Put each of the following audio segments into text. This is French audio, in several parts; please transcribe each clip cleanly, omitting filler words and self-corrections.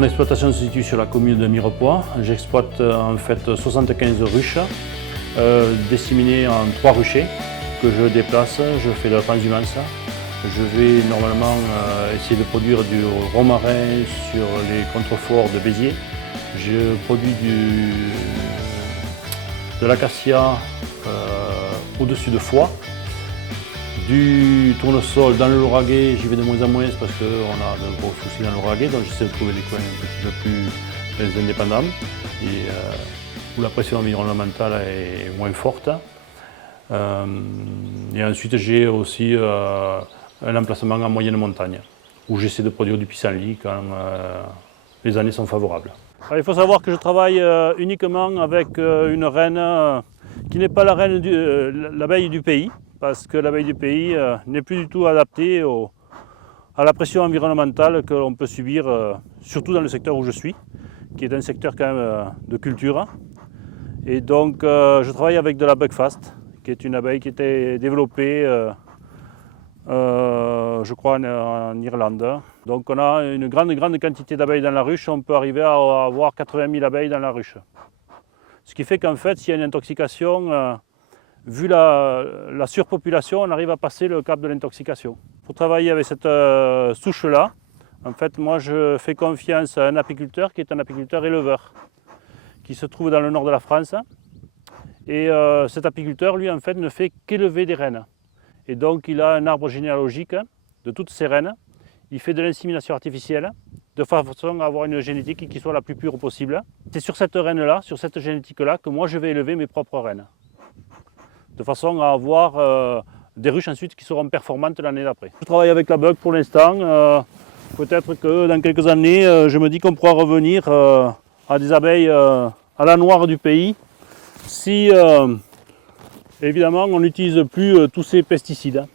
Mon exploitation se situe sur la commune de Mirepoix. J'exploite en fait 75 ruches disséminées en 3 ruchers que je déplace, je fais de la transhumance. Je vais normalement essayer de produire du romarin sur les contreforts de Béziers. Je produis de l'acacia au-dessus de Foix. Du tournesol dans le Lauragais, j'y vais de moins en moins parce qu'on a de gros soucis dans le Lauragais, donc j'essaie de trouver des coins un petit peu plus indépendants et où la pression environnementale est moins forte. Et ensuite j'ai aussi un emplacement en moyenne montagne où j'essaie de produire du pissenlit quand les années sont favorables. Alors, il faut savoir que je travaille uniquement avec une reine qui n'est pas la reine l'abeille du pays, parce que l'abeille du pays n'est plus du tout adaptée à la pression environnementale que l'on peut subir, surtout dans le secteur où je suis, qui est un secteur quand même de culture. Et donc je travaille avec de la Buckfast, qui est une abeille qui était développée, je crois, en Irlande. Donc on a une grande quantité d'abeilles dans la ruche, on peut arriver à avoir 80 000 abeilles dans la ruche. Ce qui fait qu'en fait, s'il y a une intoxication, vu la surpopulation, on arrive à passer le cap de l'intoxication. Pour travailler avec cette souche-là, en fait, moi je fais confiance à un apiculteur qui est un apiculteur éleveur, qui se trouve dans le nord de la France. Et cet apiculteur, lui, en fait, ne fait qu'élever des reines. Et donc, il a un arbre généalogique de toutes ces reines. Il fait de l'insémination artificielle, de façon à avoir une génétique qui soit la plus pure possible. C'est sur cette reine-là, sur cette génétique-là, que moi je vais élever mes propres reines. De façon à avoir des ruches ensuite qui seront performantes l'année d'après. Je travaille avec la Buck pour l'instant. Peut-être que dans quelques années, je me dis qu'on pourra revenir à des abeilles à la noire du pays si, évidemment, on n'utilise plus tous ces pesticides.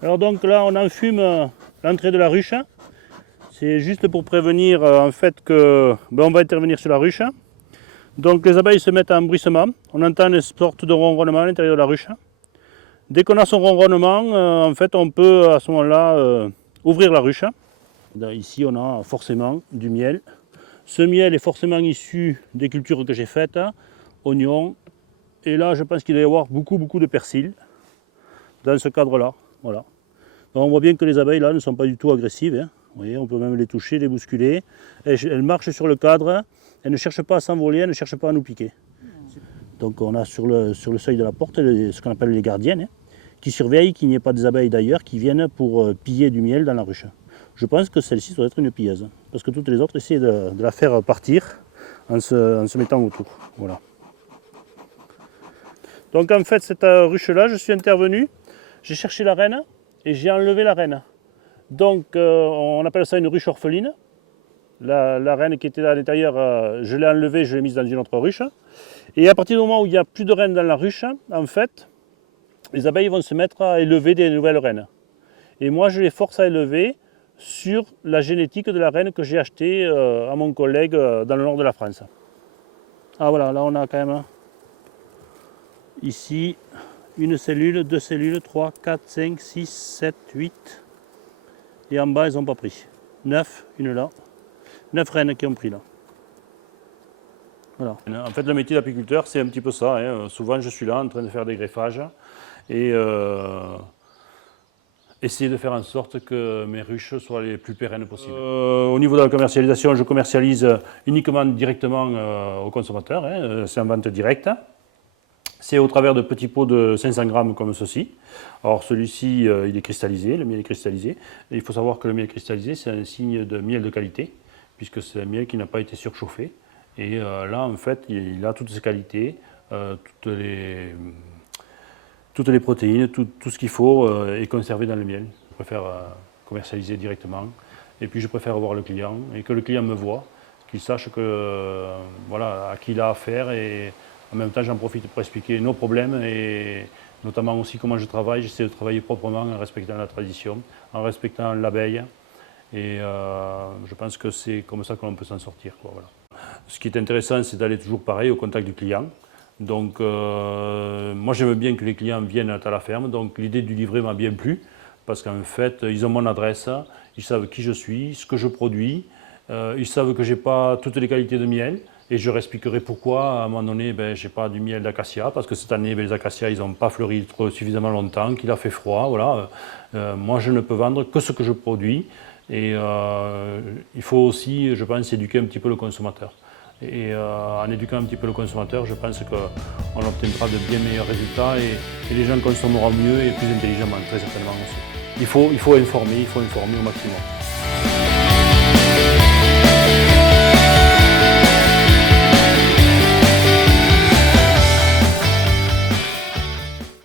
Alors donc là, on enfume l'entrée de la ruche. C'est juste pour prévenir en fait que on va intervenir sur la ruche. Donc les abeilles se mettent en bruissement. On entend une sorte de ronronnement à l'intérieur de la ruche. Dès qu'on a son ronronnement, en fait, on peut à ce moment-là ouvrir la ruche. Ici, on a forcément du miel. Ce miel est forcément issu des cultures que j'ai faites, oignons. Et là, je pense qu'il doit y avoir beaucoup de persil dans ce cadre-là. Voilà. Donc on voit bien que les abeilles là ne sont pas du tout agressives. Hein. Vous voyez, on peut même les toucher, les bousculer. Elles marchent sur le cadre, elles ne cherchent pas à s'envoler, elles ne cherchent pas à nous piquer. Donc on a sur le seuil de la porte ce qu'on appelle les gardiennes, hein, qui surveillent qu'il n'y ait pas des abeilles d'ailleurs qui viennent pour piller du miel dans la ruche. Je pense que celle-ci doit être une pilleuse, parce que toutes les autres essaient de la faire partir en se mettant autour. Voilà. Donc en fait, cette ruche-là, je suis intervenu, j'ai cherché la reine et j'ai enlevé la reine. Donc on appelle ça une ruche orpheline. La reine qui était à l'intérieur, je l'ai enlevée, je l'ai mise dans une autre ruche. Et à partir du moment où il n'y a plus de reines dans la ruche, en fait, les abeilles vont se mettre à élever des nouvelles reines. Et moi, je les force à élever sur la génétique de la reine que j'ai achetée à mon collègue dans le nord de la France. Ah voilà, là on a quand même ici une cellule, 2 cellules, 3, 4, 5, 6, 7, 8. Et en bas, ils n'ont pas pris. 9, une là. 9 reines qui ont pris là. Voilà. En fait, le métier d'apiculteur, c'est un petit peu ça. Hein. Souvent, je suis là en train de faire des greffages et essayer de faire en sorte que mes ruches soient les plus pérennes possibles. Au niveau de la commercialisation, je commercialise uniquement directement aux consommateurs. Hein. C'est en vente directe. C'est au travers de petits pots de 500 grammes comme ceci. Alors celui-ci, il est cristallisé, le miel est cristallisé. Et il faut savoir que le miel cristallisé, c'est un signe de miel de qualité, puisque c'est un miel qui n'a pas été surchauffé. Et là, en fait, il a toutes ses qualités, toutes les protéines, tout ce qu'il faut est conservé dans le miel. Je préfère commercialiser directement. Et puis je préfère voir le client et que le client me voit, qu'il sache que, voilà, à qui il a affaire. Et en même temps, j'en profite pour expliquer nos problèmes et notamment aussi comment je travaille. J'essaie de travailler proprement en respectant la tradition, en respectant l'abeille. Et je pense que c'est comme ça qu'on peut s'en sortir, quoi, voilà. Ce qui est intéressant, c'est d'aller toujours pareil au contact du client. Donc moi j'aime bien que les clients viennent à la ferme, donc l'idée du livret m'a bien plu, parce qu'en fait, ils ont mon adresse, ils savent qui je suis, ce que je produis, ils savent que je n'ai pas toutes les qualités de miel, et je leur expliquerai pourquoi, à un moment donné, je n'ai pas du miel d'acacia, parce que cette année, les acacias, ils n'ont pas fleuri suffisamment longtemps, qu'il a fait froid, voilà. Moi, je ne peux vendre que ce que je produis, et il faut aussi, je pense, éduquer un petit peu le consommateur. Et en éduquant un petit peu le consommateur, je pense qu'on obtiendra de bien meilleurs résultats et les gens consommeront mieux et plus intelligemment, très certainement aussi. Il faut informer au maximum.